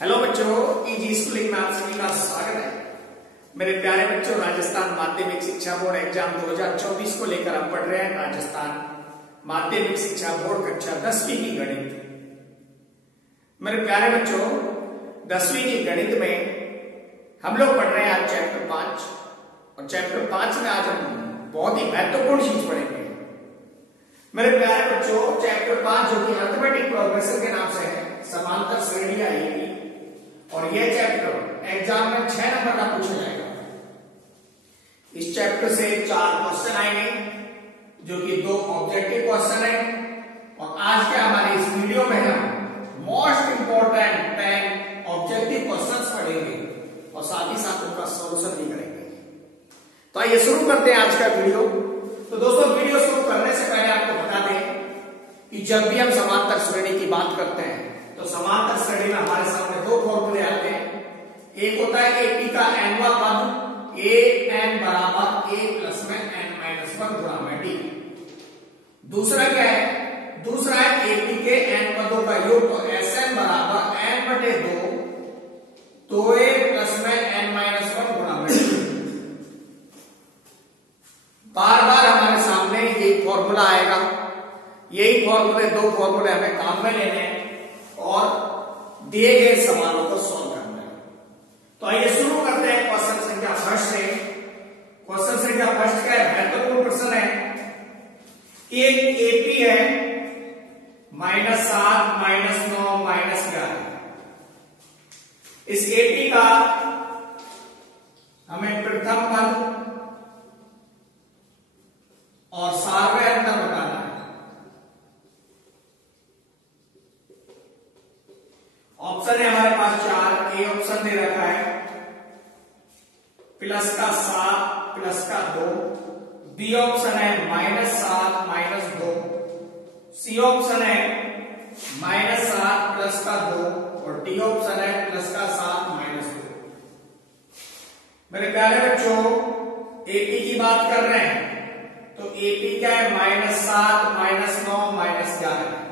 Hello बच्चों, easy schooling में आप सभी का स्वागत है। मेरे प्यारे बच्चों, राजस्थान माध्यमिक शिक्षा बोर्ड एग्जाम 2024 को लेकर हम पढ़ रहे हैं राजस्थान माध्यमिक शिक्षा बोर्ड कक्षा 10वीं की गणित। मेरे प्यारे बच्चों, 10वीं की गणित में हम लोग पढ़ रहे हैं आज चैप्टर 5 और चैप्टर 5 में आज हम बहुत ही महत्वपूर्ण चीज पढ़ेंगे। मेरे प्यारे बच्चों, चैप्टर 5 जो कि अरिथमेटिक प्रोग्रेशन के नाम से है, समांतर श्रेणी आएगी और यह चैप्टर एग्जाम में 6 नंबर का पूछा जाएगा। इस चैप्टर से 4 क्वेश्चन आएंगे जो कि 2 ऑब्जेक्टिव क्वेश्चन है और आज के हमारे इस वीडियो में हम मोस्ट इंपॉर्टेंट 10 ऑब्जेक्टिव क्वेश्चंस पढ़ेंगे और साथ ही साथ उनका सॉल्यूशन भी करेंगे। तो आइए शुरू करते हैं आज का वीडियो। तो दोस्तों, वीडियो शुरू करने से पहले आपको बता दें कि जब भी हम समांतर श्रेणी की बात करते हैं तो समांतर श्रेणी में हमारे सामने 2 फॉर्मूले आते हैं। एक होता है एपी का nवां पद, ए एन बराबर ए प्लस में एन माइनस 1 गुणा में डी। दूसरा क्या है? दूसरा है एपी के एन पदों का योग, तो एस एन बराबर एन बटे 2 ए प्लस में एन माइनस 1 गुणा में डी। बार बार हमारे सामने यही फॉर्मूला आएगा, यही फॉर्मूले 2 फॉर्मूले हमें काम में लेने हैं और दिए गए सवालों को सॉल्व करना है। तो आइए शुरू करते हैं क्वेश्चन संख्या फर्स्ट से। क्वेश्चन संख्या फर्स्ट का महत्वपूर्ण प्रश्न है कि एक एपी है -7 -9 -11। इस एपी का हमें प्रथम पद और सार्वय अंतर बताना है। ऑप्शन है हमारे पास 4। ए ऑप्शन दे रखा है प्लस का 7 प्लस का 2। बी ऑप्शन है -7 -2। सी ऑप्शन है -7 प्लस का 2 और डी ऑप्शन है प्लस का 7 -2। मेरे प्यारे बच्चों, एपी की बात कर रहे हैं तो एपी क्या है? -7 -9 -11।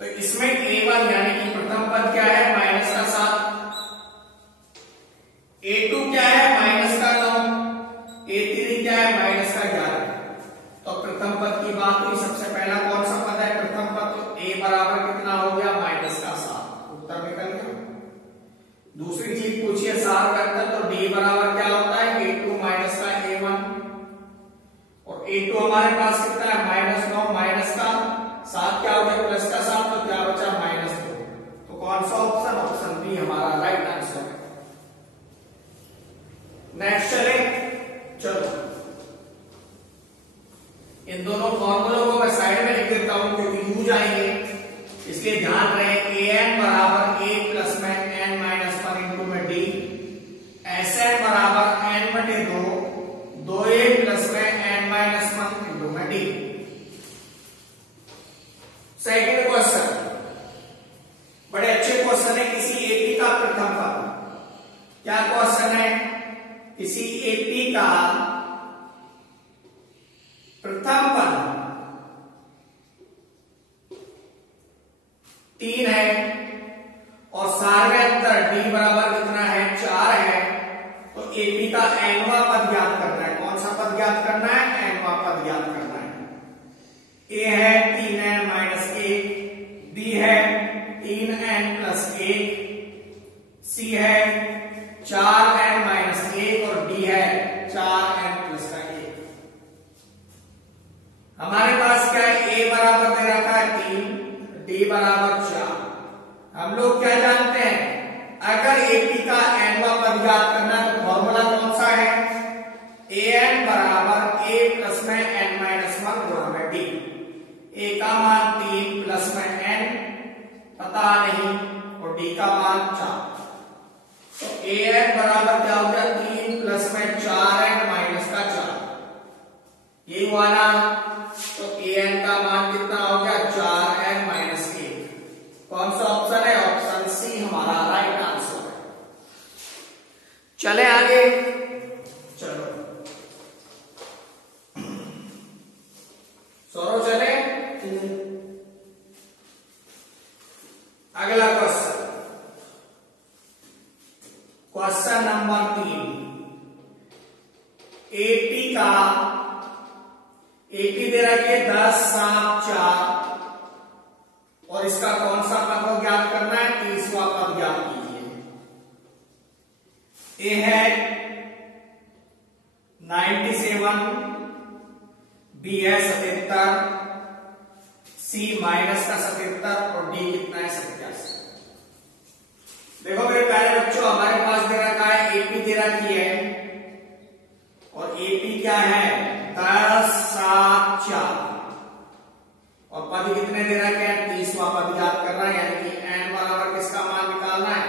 तो इसमें A1 यानी कि प्रथम पद क्या है? माइनस का 7। A2 क्या है? माइनस का 9। A3 क्या है? माइनस का 11। तो प्रथम पद की बात हुई, सबसे पहला कौन सा पद है? प्रथम पद। तो A बराबर कितना हो गया? माइनस का 7। उत्तर निकल गया। दूसरी चीज पूछिए सार करता, तो D बराबर क्या होता है? A2 माइनस का A1 और A2 हमारे पास कितना है? -9 माइनस का 7 क्या हो गया? प्लस का 7। तो क्या बचा? -2। तो कौन सा ऑप्शन? ऑप्शन बी हमारा राइट आंसर है। नेक्स्ट चले, चलो इन दोनों फॉर्मूलों को मैं साइड में लिख देता हूं क्योंकि यूज आएंगे, इसलिए ध्यान रहे। an बराबर a प्लस में n माइनस 1 इंटू में डी। Sn बराबर n बटे 2a प्लस में n माइनस 1 इंटू में डी। सेकंड क्वेश्चन बड़े अच्छे क्वेश्चन है। किसी एपी का प्रथम पद, क्या क्वेश्चन है? किसी एपी का प्रथम पद 3 है और सार्वय अंतर डी बराबर कितना है? 4 है। तो एपी का nवां पद ज्ञात करना है। कौन सा पद ज्ञात करना है? nवां पद ज्ञात करना है। ए है 3n माइनस 1, बी है 3n प्लस 1, सी है 4n माइनस 1 और डी है 4n प्लस का 1। हमारे पास क्या है? ए बराबर दे रखा है 3, डी बराबर 4। हम लोग क्या जानते हैं? अगर एपी का nवां पद ज्ञात करना है तो फॉर्मूला कौन सा है? an बराबर a प्लस में n माइनस 1 गुणा में डी। a का मान 3 प्लस में n पता नहीं और d का मान 4। तो an बराबर क्या हो गया? 3 प्लस में 4n माइनस का 4। ये हुआ ना? तो an का मान कितना हो गया? 4n minus 1। कौन सा ऑप्शन है? ऑप्शन सी हमारा राइट आंसर है। चले आगे, चलो सौरव चले। अगला क्वेश्चन 80 का 80 दे रखिए 10, 7, 4 और इसका कौन सा पद ज्ञात करना है? 30वां पद ज्ञात कीजिए। ए है 97, बी है 77, सी माइनस का 77 और डी कितना है? 87। देखो मेरे प्यारे बच्चों, हमारे पास दे रखा है एपी दे रखी है और एपी क्या है? 10, 7, 4 और पद कितने दे रखे हैं? 30वां पद याद करना है, यानी कि n बराबर किसका मान निकालना है?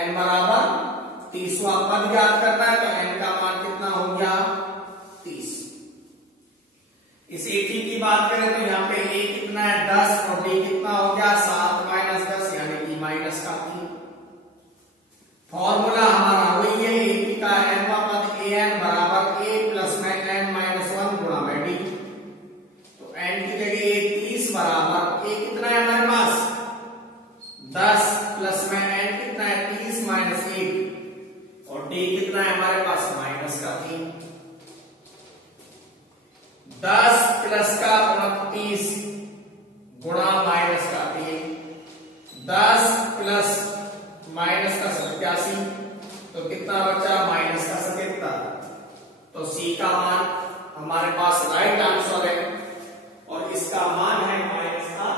n बराबर 30वां पद याद करना है, तो n का मान कितना हो गया? 30। इस एपी की बात करें तो यहाँ पे a कितना है? 10 और b कितना हो गया? 7 माइनस 10 यानी कि माइनस का 3। फॉर्मूला हमारा वही है, एपी का nवां पद an बराबर a प्लस में n माइनस 1 गुणा में d। तो n की जगह 30 बराबर a कितना है हमारे पास? 10 प्लस में n कितना है? 30 माइनस 1 और d कितना है हमारे पास? माइनस का 3। 10 प्लस का 29 गुणा माइनस का 3, 10 प्लस माइनस का 87 तो कितना बचा? माइनस का 77। तो सी का मान हमारे पास राइट आंसर है और इसका मान है माइनस का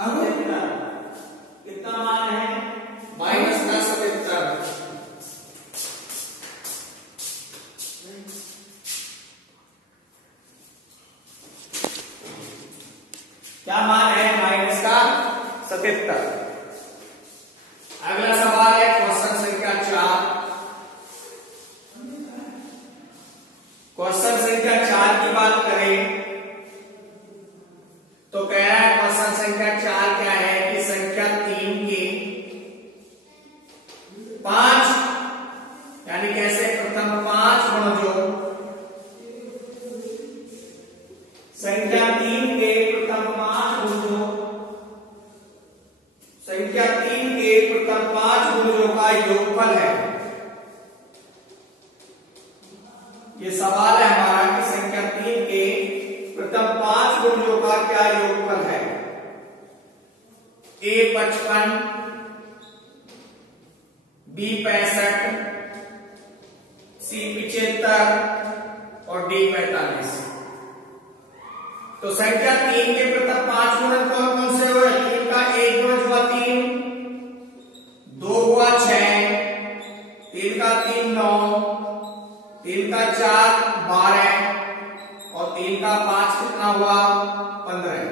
77। कितना मान है? माइनस का 77। क्या मान है? माइनस का 77। अगला सवाल है क्वेश्चन संख्या 4। क्वेश्चन संख्या 4 की बात करें तो कह रहा है क्वेश्चन संख्या 4 क्या है कि संख्या 3 के 5 यानी कैसे? प्रथम 5 गुणजों, संख्या 3 के प्रथम 5 गुणजों, संख्या 3 के प्रथम 5 गुणजों का योगफल है। ये सवाल है हमारा कि संख्या 3 के प्रथम 5 गुणजों का क्या योगफल है? ए 55, बी 65, सी 75 और डी 45। तो संख्या 3 के प्रथम 5 गुणन कौन कौन से हुए? 3 का 1 गुणज हुआ 3, 2 हुआ 6, 3 का 3 9, 3 का 4 12 और 3 का 5 कितना हुआ? 15।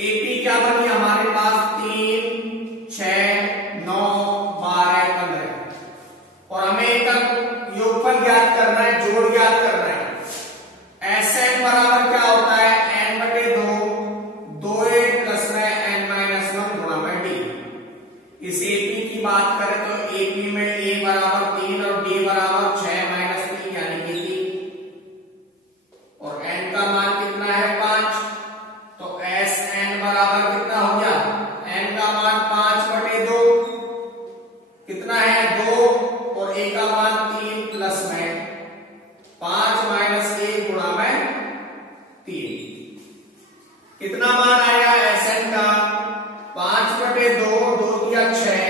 एपी क्या बनी हमारे पास? 3, 6, 9, 12, 15 और हमें इनका योगफल ज्ञात करना है, जोड़ ज्ञात करना है। Sn बराबर क्या होता है? n बटे 2, 2a प्लस में n माइनस 1 गुणा में d। इस एपी की बात करें तो एपी में a बराबर 3 और d बराबर 6 माइनस 3 यानी कि 3 और n का मान कितना है? 5। तो Sn बराबर कितना हो गया? n का मान 5 बटे 2 कितना है? 2 और a का मान 3 प्लस में 5 माइनस 1 गुणा में 3। कितना मान आएगा Sn का? 5 बटे 2, 2 दिया 6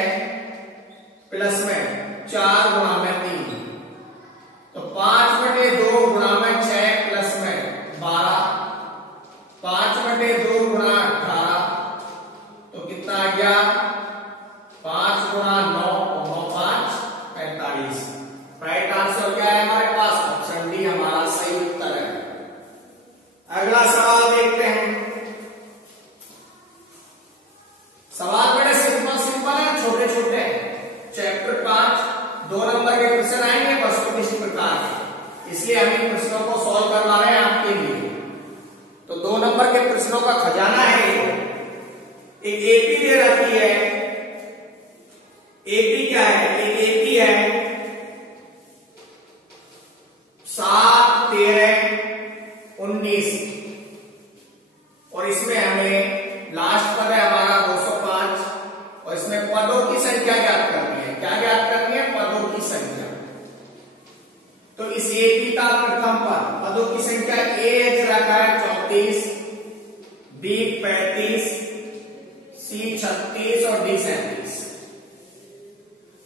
प्लस में 4 गुणा में 3 तो 5 बटे 2 गुणा में 6 प्लस में 12, 5 बटे 2 गुणा 18 तो कितना आ गया? 5 गुणा 9 और 9 5 45। राइट आंसर क्या है हमारे पास? ऑप्शन डी हमारा सही उत्तर है। अगला सवाल देखते हैं। सवाल बड़े सिंपल सिंपल है, छोटे छोटे। चैप्टर 5 2 नंबर के क्वेश्चन आएंगे बस कुछ इस प्रकार, इसलिए हम इन प्रश्नों को सॉल्व करवा रहे हैं आपके लिए। तो 2 नंबर के प्रश्नों का खजाना है। एक एपी दे रखी है। एपी क्या है? एक एपी है 7, 13, 19 और इसमें हमें लास्ट पद है हमारा 205 और इसमें पदों की संख्या ज्ञात करनी है। क्या ज्ञात करनी है? पदों की संख्या। तो इस एपी का प्रथम पद पदों की संख्या ए रखा है 34, बी 35, सी 36 और डी 37।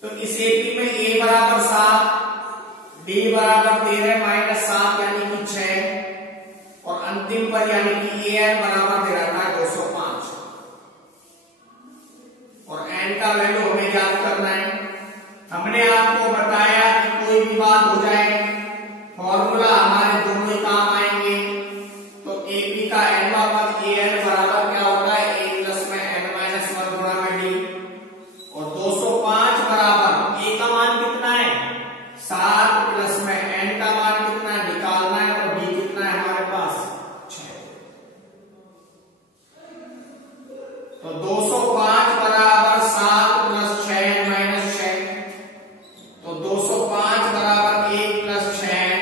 तो इस एपी में ए बराबर 7, डी बराबर 13 माइनस 7 यानी कि 6 और अंतिम पद यानी कि एन बराबर दे रखा है 205 और एन का वैल्यू हमें याद करना है। हमने आपको बताया कि कोई भी बात हो जाए फॉर्मूला हमारे दोनों ही काम आएंगे। तो एपी का एनवा पद एन बराबर क्या होता है 1 प्लस में एन माइनस 1 गुणा में डी और 205 बराबर ए का मान कितना है 7 प्लस में एन का मान कितना निकालना है और डी कितना है हमारे पास 6। तो 205 बराबर 7 प्लस 6 माइनस 6 तो 205 बराबर 1 प्लस 6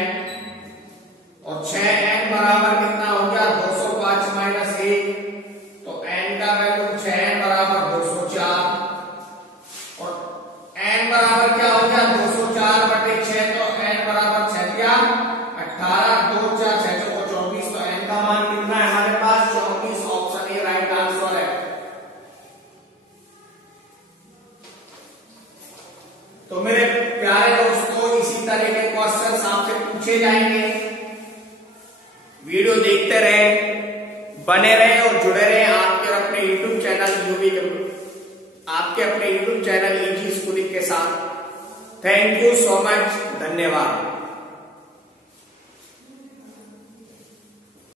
और 6n बराबर कितना हो गया 205 माइनस 1 तो n का वैल्यू 6n बराबर 204 और n बराबर क्या हो गया 204 बटे 6 तो n बराबर 6 क्या 18 2 4 6 को 24 तो n का मान कितना है हमारे पास 24। ऑप्शन ए राइट आंसर है। तो मेरे प्यारे दोस्तों इसी तरह के क्वेश्चंस आपसे पूछे जाएंगे। वीडियो देखते रहे, बने रहे और जुड़े रहे आपके अपने YouTube चैनल आपके अपने YouTube चैनल इजी स्कूलिंग के साथ। थैंक यू सो मच, धन्यवाद।